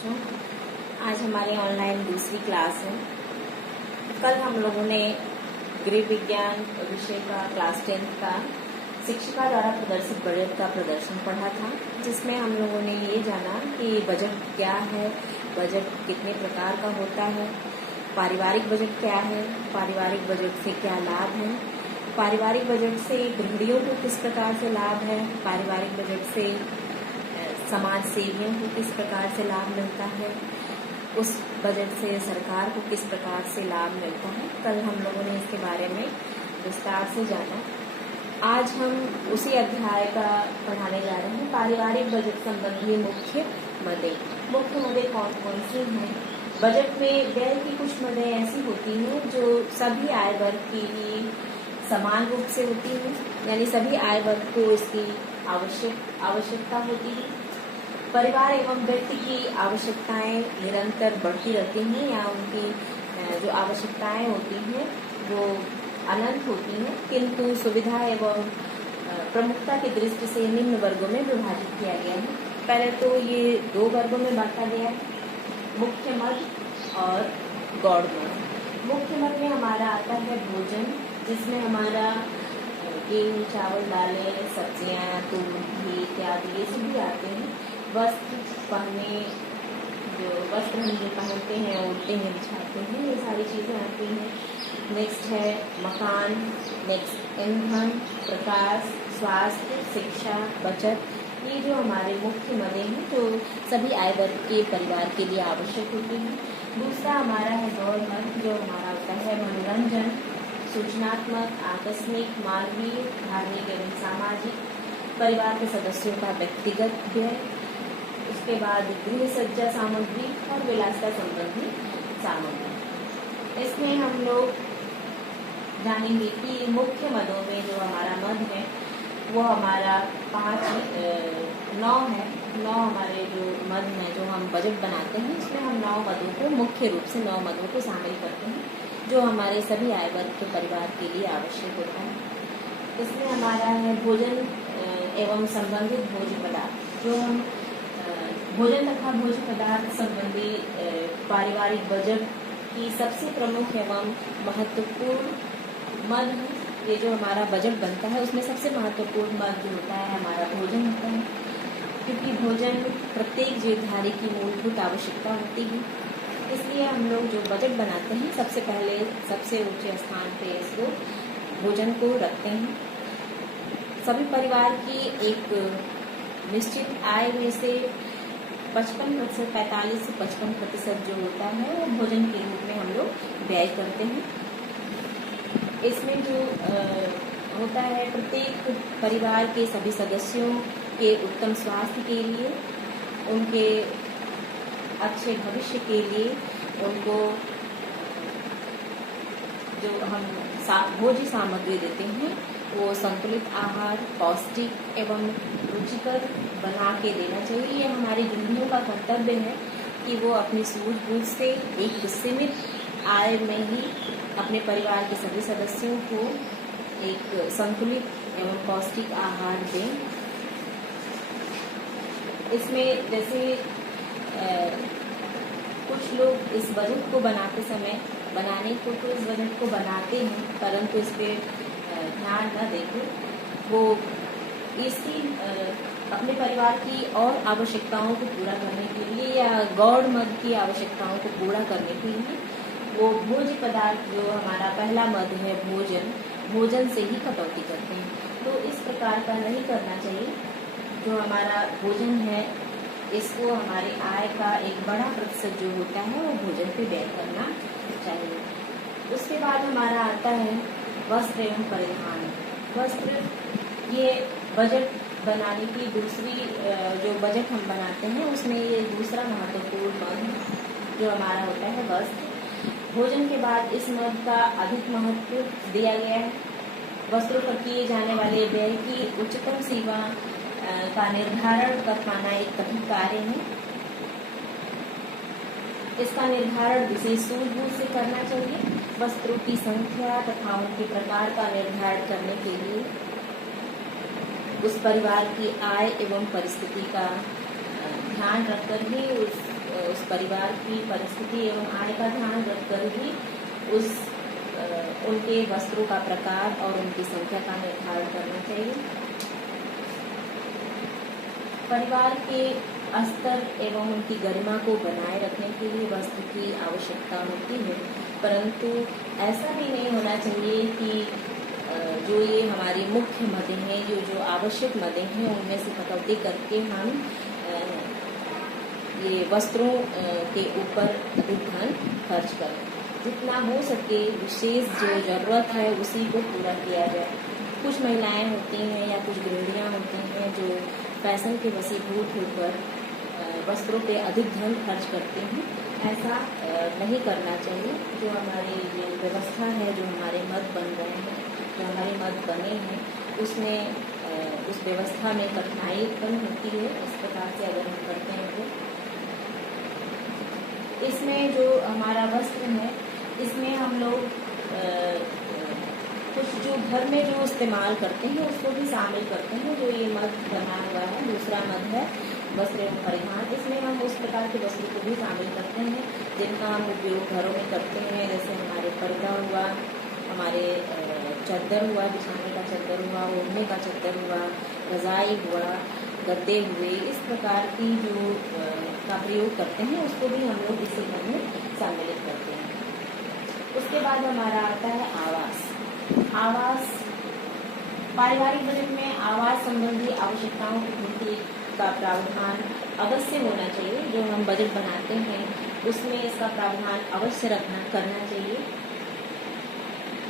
बच्चों, आज हमारी ऑनलाइन दूसरी क्लास है। कल हम लोगों ने गृह विज्ञान विषय का क्लास 10 का शिक्षिका द्वारा प्रदर्शित बजट का प्रदर्शन पढ़ा था, जिसमें हम लोगों ने ये जाना कि बजट क्या है, बजट कितने प्रकार का होता है, पारिवारिक बजट क्या है, पारिवारिक बजट से क्या लाभ है, पारिवारिक बजट से गृहिणियों को किस प्रकार से लाभ है, पारिवारिक बजट से समाज सेवियों को किस प्रकार से लाभ मिलता है, उस बजट से सरकार को किस प्रकार से लाभ मिलता है। कल हम लोगों ने इसके बारे में विस्तार से जाना। आज हम उसी अध्याय का पढ़ाने जा रहे हैं, पारिवारिक बजट संबंधी मुख्य मदें। मुख्य मदें कौन कौन सी हैं? बजट में व्यय की कुछ मदें ऐसी होती हैं जो सभी आय वर्ग की समान रूप से होती हैं, यानी सभी आय वर्ग को इसकी आवश्यकता होती है। परिवार एवं व्यक्ति की आवश्यकताएं निरंतर बढ़ती रहती हैं, या उनकी जो आवश्यकताएं होती हैं वो अनंत होती हैं, किंतु सुविधा एवं प्रमुखता की दृष्टि से निम्न वर्गों में विभाजित किया गया है। पहले तो ये दो वर्गों में बांटा गया है, मुख्य मद और गौण मद। मुख्य मद में हमारा आता है भोजन, जिसमें हमारा गेहूं, चावल, दालें, सब्जियां, दूध, घी इत्यादि ये सभी आते हैं। वस्त्र पहनने, जो वस्त्र हम जो पहनते हैं, ओढ़ते हैं, बिछाते हैं, ये सारी चीज़ें आती हैं। नेक्स्ट है मकान, नेक्स्ट ईंधन, प्रकाश, स्वास्थ्य, शिक्षा, बचत। ये जो हमारे मुख्य मदें हैं जो सभी आय वर्ग के परिवार के लिए आवश्यक होती हैं। दूसरा हमारा है गौण मद, जो हमारा होता है मनोरंजन, सूचनात्मक, आकस्मिक, मानवीय, धार्मिक एवं सामाजिक, परिवार के सदस्यों का व्यक्तिगत व्यय। उसके बाद गृह सज्जा सामग्री और विलासिता संबंधी सामग्री। इसमें हम लोग जानेंगे कि मुख्य मदों में जो हमारा मद है वो हमारा 9 है। 9 हमारे जो मद हैं जो हम बजट बनाते हैं, इसमें हम 9 मदों को, मुख्य रूप से 9 मदों को शामिल करते हैं जो हमारे सभी आय वर्ग के परिवार के लिए आवश्यक होता है। इसमें हमारा है भोजन एवं संबंधित भोज्य पदार्थ। जो हम भोजन तथा भोज्य पदार्थ संबंधी पारिवारिक बजट की सबसे प्रमुख एवं महत्वपूर्ण मद है। ये जो हमारा बजट बनता है उसमें सबसे महत्वपूर्ण मद जो होता है हमारा भोजन होता है, क्योंकि भोजन प्रत्येक जीवधारी की मूलभूत आवश्यकता होती है। इसलिए हम लोग जो बजट बनाते हैं सबसे पहले सबसे ऊंचे स्थान पे इसको भोजन को रखते हैं। सभी परिवार की एक निश्चित आय में से 45% से 55% जो होता है वो भोजन के रूप में हम लोग व्यय करते हैं। इसमें जो होता है प्रत्येक परिवार के सभी सदस्यों के उत्तम स्वास्थ्य के लिए, उनके अच्छे भविष्य के लिए, उनको जो हम भोज्य सामग्री देते हैं वो संतुलित आहार, पौष्टिक एवं रुचिकर बना के देना चाहिए। ये हमारी गृहिणियों का कर्तव्य है कि वो अपनी सूझबूझ से एक सीमित आय में ही अपने परिवार के सभी सदस्यों को एक संतुलित एवं पौष्टिक आहार दें। इसमें जैसे कुछ लोग इस बजट को बनाने को तो इस बजट को बनाते हैं, परंतु इस पर ध्यान न देकर वो इसी अपने परिवार की और आवश्यकताओं को पूरा करने के लिए या गौण मद की आवश्यकताओं को पूरा करने के लिए वो भोज्य पदार्थ, जो हमारा पहला मद है भोजन से ही कटौती करते हैं। तो इस प्रकार का नहीं करना चाहिए। जो हमारा भोजन है इसको हमारी आय का एक बड़ा प्रतिशत जो होता है वो भोजन पे व्यय करना चाहिए। उसके बाद हमारा आता है वस्त्र एवं परिधान। वस्त्र, ये बजट बनाने की दूसरी जो बजट हम बनाते हैं उसमें ये दूसरा महत्वपूर्ण मद जो हमारा होता है वस्त्र। भोजन के बाद इस मद का अधिक महत्व दिया गया है। वस्त्रों पर किए जाने वाले व्यय की उच्चतम सीमा का निर्धारण कर पाना एक कठिन कार्य है। इसका निर्धारण विशेष सूझबूझ से करना चाहिए। वस्त्रों की संख्या तथा उनके प्रकार का निर्धारण करने के लिए उस परिवार की आय एवं परिस्थिति का ध्यान रखकर ही उस परिवार की परिस्थिति एवं आय का ध्यान रखकर ही उनके वस्त्रों का प्रकार और उनकी संख्या का निर्धारण करना चाहिए। परिवार के स्तर एवं उनकी गरिमा को बनाए रखने के लिए वस्त्र की आवश्यकता होती है, परंतु ऐसा भी नहीं होना चाहिए कि जो ये हमारी मुख्य मदें हैं, जो आवश्यक मदें हैं, उनमें से कटौती करके हम ये वस्त्रों के ऊपर अधिक धन खर्च करें। जितना हो सके विशेष जो जरूरत है उसी को पूरा किया जाए। कुछ महिलाएं होती हैं या कुछ गृहिणियां होती हैं जो फैशन के वशीभूत होकर वस्त्रों पे अधिक धन खर्च करती हैं। ऐसा नहीं करना चाहिए। जो हमारी ये व्यवस्था है, जो हमारे मत बन रहे हैं, जो हमारे मत बने हैं, उसमें उस व्यवस्था में कठिनाई उत्पन्न होती है। इस प्रकार से अगर हम करते हैं तो इसमें जो हमारा वस्त्र है, इसमें हम लोग कुछ जो घर में जो इस्तेमाल करते हैं उसको भी शामिल करते हैं। जो ये मद बना हुआ है, दूसरा मद है वस्त्र एवं परिधान, इसमें हम उस प्रकार के वस्त्र को भी शामिल करते हैं जिनका हम उपयोग घरों में करते हैं। जैसे हमारे पर्दा हुआ, हमारे चद्दर हुआ, बिछाने का चद्दर हुआ, ओढ़ने का चद्दर हुआ, रजाई हुआ, गद्दे हुए, इस प्रकार की जो का प्रयोग करते हैं उसको भी हम लोग इसी घर में सम्मिलित करते हैं। उसके बाद हमारा आता है आवास। आवास पारिवारिक बजट में आवास संबंधी आवश्यकताओं की पूर्ति का प्रावधान अवश्य होना चाहिए। जो हम बजट बनाते हैं उसमें इसका प्रावधान अवश्य करना चाहिए।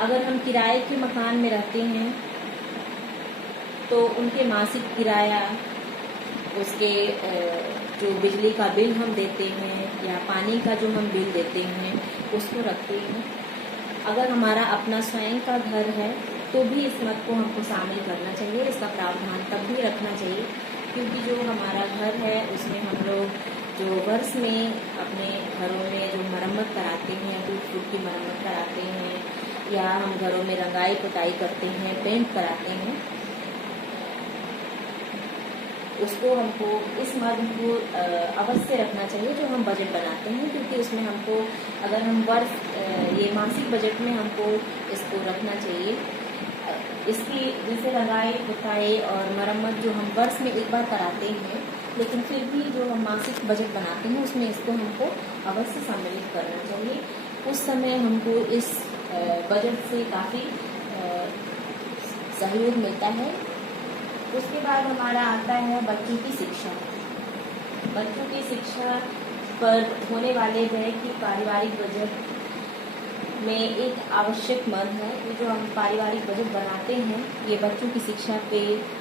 अगर हम किराए के मकान में रहते हैं तो उनके मासिक किराया, उसके जो बिजली का बिल हम देते हैं या पानी का जो हम बिल देते हैं उसको रखते हैं। अगर हमारा अपना स्वयं का घर है तो भी इस मत को हमको शामिल करना चाहिए। इसका प्रावधान तब भी रखना चाहिए क्योंकि जो हमारा घर है उसमें हम लोग जो वर्ष में अपने घरों में जो मरम्मत कराते हैं, टूट फूट की मरम्मत कराते हैं या हम घरों में रंगाई पुताई करते हैं, पेंट कराते हैं, उसको हमको इस मद को अवश्य रखना चाहिए जो हम बजट बनाते हैं। क्योंकि उसमें हमको अगर हम वर्ष ये मासिक बजट में हमको इसको रखना चाहिए। इसकी जैसे रंगाई पुताई और मरम्मत जो हम वर्ष में एक बार कराते हैं, लेकिन फिर भी जो हम मासिक बजट बनाते हैं उसमें इसको हमको अवश्य सम्मिलित करना चाहिए। उस समय हमको इस बजट से काफ़ी सहयोग मिलता है। उसके बाद हमारा आता है बच्चों की शिक्षा। बच्चों की शिक्षा पर होने वाले व्यय की पारिवारिक बजट में एक आवश्यक मद है। ये जो हम पारिवारिक बजट बनाते हैं, ये बच्चों की शिक्षा पे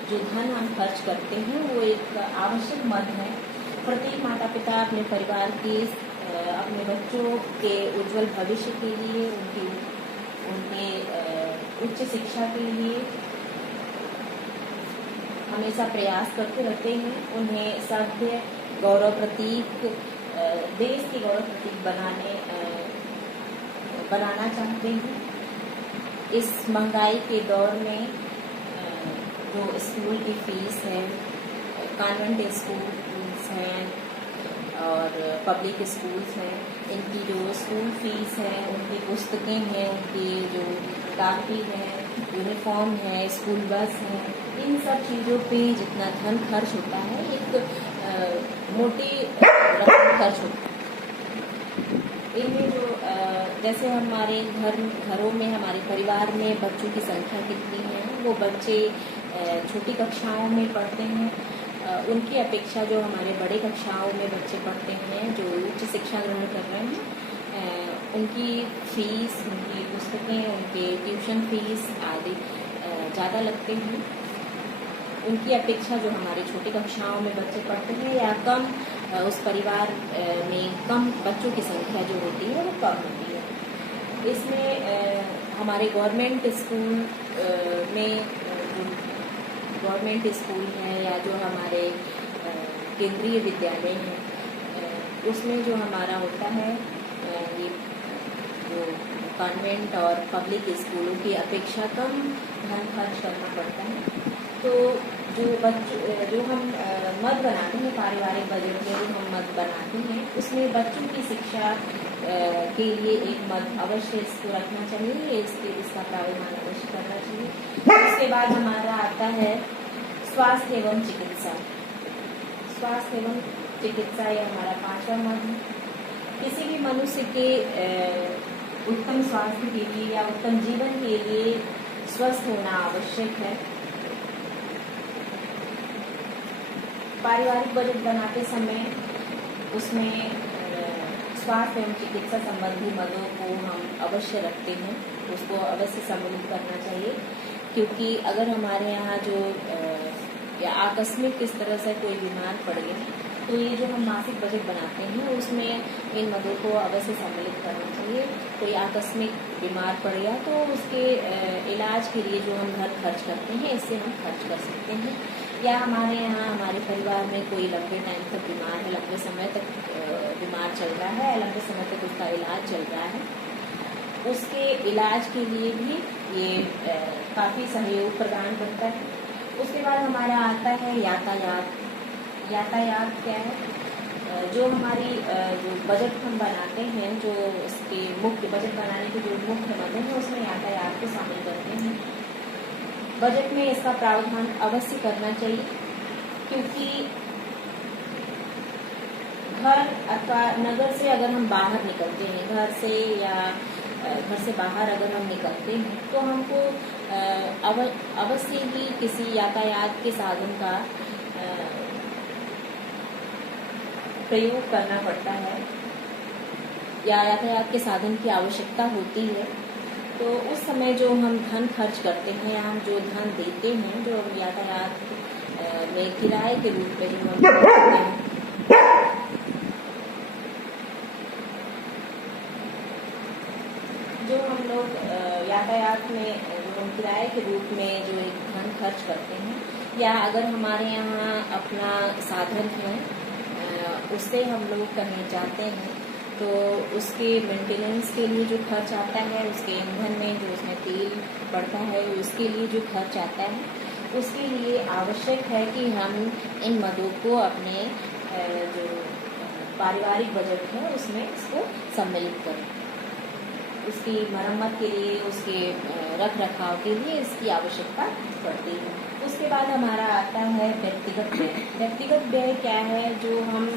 जो धन हम खर्च करते हैं वो एक आवश्यक मद है। प्रत्येक माता पिता अपने परिवार की अपने बच्चों के उज्जवल भविष्य के लिए, उनके उच्च शिक्षा के लिए हमेशा प्रयास करते रहते हैं। उन्हें सभ्य गौरव प्रतीक, देश के गौरव प्रतीक बनाना चाहते हैं। इस महंगाई के दौर में जो स्कूल की फीस है, कॉन्वेंट स्कूल्स हैं और पब्लिक स्कूल्स हैं, इनकी जो स्कूल फीस है, उनकी पुस्तकें हैं, उनकी जो कापी है, यूनिफॉर्म है, स्कूल बस है, इन सब चीज़ों पे जितना धन खर्च होता है एक मोटी रकम खर्च होता है। इनमें जो जैसे हमारे घरों में, हमारे परिवार में बच्चों की संख्या कितनी है, वो बच्चे छोटी कक्षाओं में पढ़ते हैं। उनकी अपेक्षा जो हमारे बड़े कक्षाओं में बच्चे पढ़ते हैं, जो उच्च शिक्षा ग्रहण कर रहे हैं, उनकी फीस, उनकी पुस्तकें, उनके ट्यूशन फीस आदि ज़्यादा लगते हैं। उनकी अपेक्षा जो हमारे छोटी कक्षाओं में बच्चे पढ़ते हैं या कम, उस परिवार में कम बच्चों की संख्या जो होती है वो कम होती है। इसमें हमारे गवर्नमेंट स्कूल में, गवर्नमेंट स्कूल है या जो हमारे केंद्रीय विद्यालय हैं, उसमें जो हमारा होता है ये जो कॉन्वेंट और पब्लिक स्कूलों की अपेक्षा कम धन खर्च करना पड़ता है। तो जो हम मद बनाते हैं पारिवारिक बजट में, जो हम मद बनाते हैं उसमें बच्चों की शिक्षा के लिए एक मद अवश्य इसको रखना चाहिए, इसका प्रावधान अवश्य करना चाहिए। उसके बाद हमारा आता है स्वास्थ्य एवं चिकित्सा। स्वास्थ्य एवं चिकित्सा ये हमारा 5वां मद है। किसी भी मनुष्य के उत्तम स्वास्थ्य के लिए या उत्तम जीवन के लिए स्वस्थ होना आवश्यक है। पारिवारिक बजट बनाते समय उसमें स्वास्थ्य एवं चिकित्सा संबंधी मदों को हम अवश्य रखते हैं, उसको अवश्य सम्मिलित करना चाहिए, क्योंकि अगर हमारे यहाँ जो या आकस्मिक किस तरह से कोई बीमार पड़ गया तो ये जो हम मासिक बजट बनाते हैं उसमें इन मदों को अवश्य सम्मिलित करना चाहिए। कोई आकस्मिक बीमार पड़ गया तो उसके इलाज के लिए जो हम धन खर्च करते हैं इससे हम खर्च कर सकते हैं। या हमारे यहाँ हमारे परिवार में कोई लंबे टाइम तक बीमार है, लंबे समय तक बीमार चल रहा है, लंबे समय तक उसका इलाज चल रहा है, उसके इलाज के लिए भी ये काफ़ी सहयोग प्रदान करता है। उसके बाद हमारा आता है यातायात। यातायात क्या है? जो हमारी जो बजट हम बनाते हैं, जो उसके मुख्य बजट बनाने के जो मुख्य मद हैं उसमें यातायात को शामिल करते हैं। बजट में इसका प्रावधान अवश्य करना चाहिए, क्योंकि घर अथवा नगर से अगर हम बाहर निकलते हैं, घर से या घर से बाहर अगर हम निकलते हैं तो हमको अवश्य ही किसी यातायात के साधन का प्रयोग करना पड़ता है या यातायात के साधन की आवश्यकता होती है। तो उस समय जो हम धन खर्च करते हैं या हम जो धन देते हैं, जो हम यातायात में किराए के रूप में जो हम देते हैं, जो हम लोग यातायात में जो हम किराए के रूप में जो एक धन खर्च करते हैं, या अगर हमारे यहाँ अपना साधन है उससे हम लोग कहीं जाते हैं तो उसके मेंटेनेंस के लिए जो खर्च आता है, उसके ईंधन में जो उसमें तेल पड़ता है उसके लिए जो खर्च आता है, उसके लिए आवश्यक है कि हम इन मदों को अपने जो पारिवारिक बजट है उसमें इसको सम्मिलित करें। उसकी मरम्मत के लिए, उसके रख रखाव के लिए इसकी आवश्यकता पड़ती है। उसके बाद हमारा आता है व्यक्तिगत व्यय। व्यक्तिगत व्यय क्या है? जो हम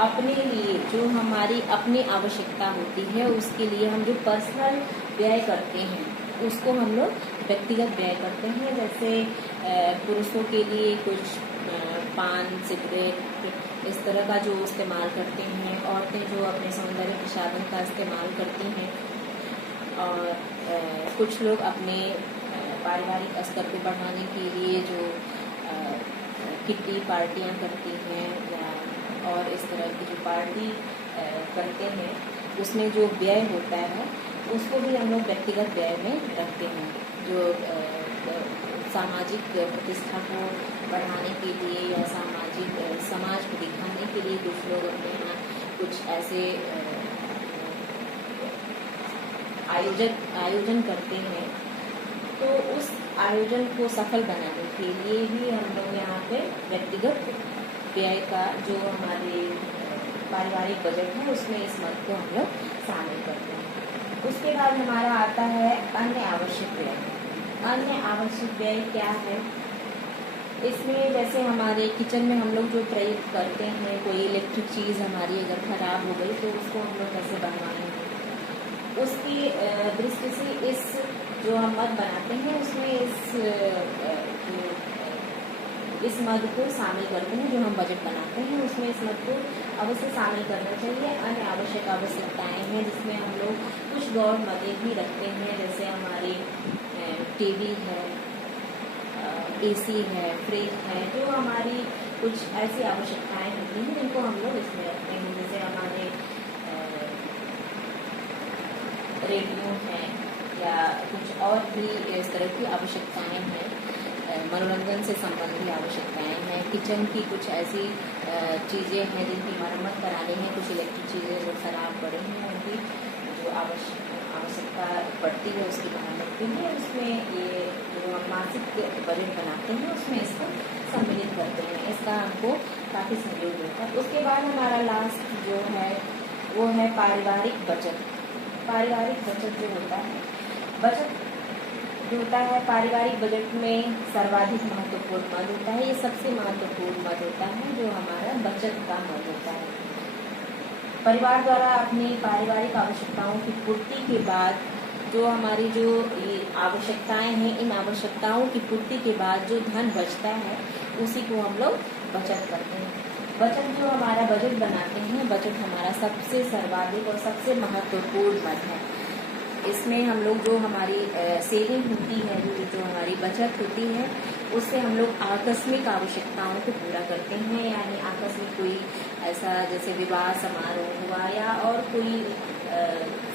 अपने लिए, जो हमारी अपनी आवश्यकता होती है उसके लिए हम जो पर्सनल व्यय करते हैं उसको हम लोग व्यक्तिगत व्यय करते हैं। जैसे पुरुषों के लिए कुछ पान, सिगरेट इस तरह का जो इस्तेमाल करते हैं, औरतें जो अपने सौंदर्य प्रसाधन का इस्तेमाल करती हैं, और कुछ लोग अपने पारिवारिक स्तर को बढ़ाने के लिए जो किट्टी पार्टियां करती हैं या और इस तरह की जो पार्टी करते हैं उसमें जो व्यय होता है उसको भी हम लोग व्यक्तिगत व्यय में रखते हैं। जो सामाजिक प्रतिष्ठा को बढ़ाने के लिए या समाज को दिखाने के लिए कुछ लोग अपने यहाँ कुछ ऐसे आयोजन करते हैं, तो उस आयोजन को सफल बनाने के लिए भी हम लोग यहाँ पे व्यक्तिगत व्यय का जो हमारे पारिवारिक बजट है उसमें इस मद को हम लोग शामिल करते हैं। उसके बाद हमारा आता है अन्य आवश्यक व्यय। अन्य आवश्यक व्यय क्या है? इसमें जैसे हमारे किचन में हम लोग जो प्रयोग करते हैं, कोई इलेक्ट्रिक चीज़ हमारी अगर खराब हो गई तो उसको हम लोग कैसे बनवाएंगे, उसकी दृष्टि से इस जो हम मद बनाते हैं उसमें इस मद को शामिल करते हैं। जो हम बजट बनाते हैं उसमें इस मद को अवश्य शामिल करना चाहिए। अन्य आवश्यक आवश्यकताएं हैं जिसमें हम लोग कुछ गौर मदें भी रखते हैं, जैसे हमारी टीवी है, एसी है, फ्रिज है, जो हमारी कुछ ऐसी आवश्यकताएं होती हैं जिनको हम लोग इसमें रखते हैं। जैसे हमारे रेडियो है या कुछ और भी इस तरह की आवश्यकताएं हैं, मनोरंजन से संबंधित आवश्यकताएं हैं। किचन की कुछ ऐसी चीज़ें हैं जिनकी मरम्मत करानी है, कुछ इलेक्ट्रिक चीज़ें जो खराब पड़ी हैं उनकी जो जो आवश्यकता पड़ती है उसकी बहाली के लिए उसमें ये जो हम मासिक बजट बनाते हैं उसमें इसको सम्मिलित करते हैं। इसका हमको काफ़ी सहयोग होता है। उसके बाद हमारा लास्ट जो है वो है पारिवारिक बचत। पारिवारिक बचत जो होता है, बचत जो होता है पारिवारिक बजट में सर्वाधिक महत्वपूर्ण मद होता है। ये सबसे महत्वपूर्ण मद होता है जो हमारा बचत का मद होता है। परिवार द्वारा अपनी पारिवारिक आवश्यकताओं की पूर्ति के बाद जो हमारी जो ये आवश्यकताएं हैं, इन आवश्यकताओं की पूर्ति के बाद जो धन बचता है उसी को हम लोग बचत करते हैं। बचत जो हमारा बजट बनाते हैं, बजट हमारा सबसे सर्वाधिक और सबसे महत्वपूर्ण मद है। इसमें हम लोग जो हमारी सेविंग होती है, जो हमारी बचत होती है, उससे हम लोग आकस्मिक आवश्यकताओं को पूरा करते हैं। यानी आकस्मिक कोई ऐसा जैसे विवाह समारोह हुआ या और कोई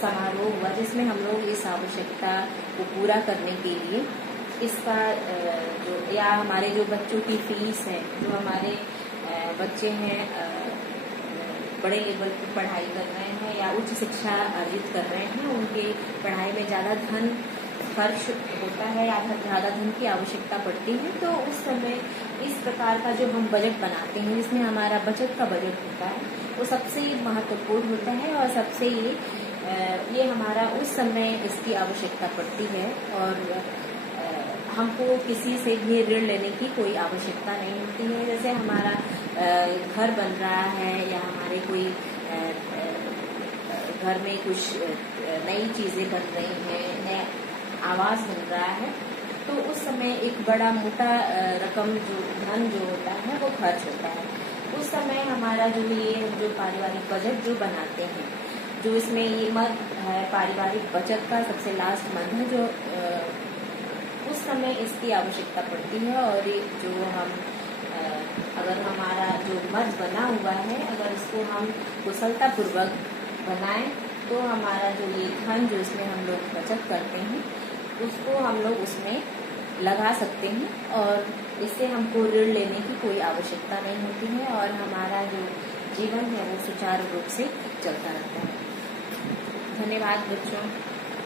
समारोह हुआ जिसमें हम लोग इस आवश्यकता को पूरा करने के लिए इसका जो या हमारे जो बच्चों की फीस है, जो हमारे बच्चे हैं बड़े लेवल की पढ़ाई कर रहे हैं या उच्च शिक्षा अर्जित कर रहे हैं, उनके पढ़ाई में ज़्यादा धन खर्च होता है या ज़्यादा धन की आवश्यकता पड़ती है, तो उस समय इस प्रकार का जो हम बजट बनाते हैं जिसमें हमारा बचत का बजट होता है वो सबसे महत्वपूर्ण होता है और सबसे ये हमारा उस समय इसकी आवश्यकता पड़ती है और हमको किसी से भी ऋण लेने की कोई आवश्यकता नहीं होती है। जैसे हमारा घर बन रहा है या हमारे कोई घर में कुछ नई चीज़ें बन रही हैं, नया आवास बन रहा है, तो उस समय एक बड़ा मोटा रकम जो धन जो होता है वो खर्च होता है। उस समय हमारा जो पारिवारिक बजट जो बनाते हैं, जो इसमें ये मद है पारिवारिक बचत का सबसे लास्ट मद है, जो उस समय इसकी आवश्यकता पड़ती है। और जो हम अगर हमारा जो मद बना हुआ है, अगर इसको हम कुशलतापूर्वक बनाएं तो हमारा जो ये धन जो इसमें हम लोग बचत करते हैं उसको हम लोग उसमें लगा सकते हैं और इससे हमको ऋण लेने की कोई आवश्यकता नहीं होती है और हमारा जो जीवन है वो सुचारू रूप से चलता रहता है। धन्यवाद बच्चों।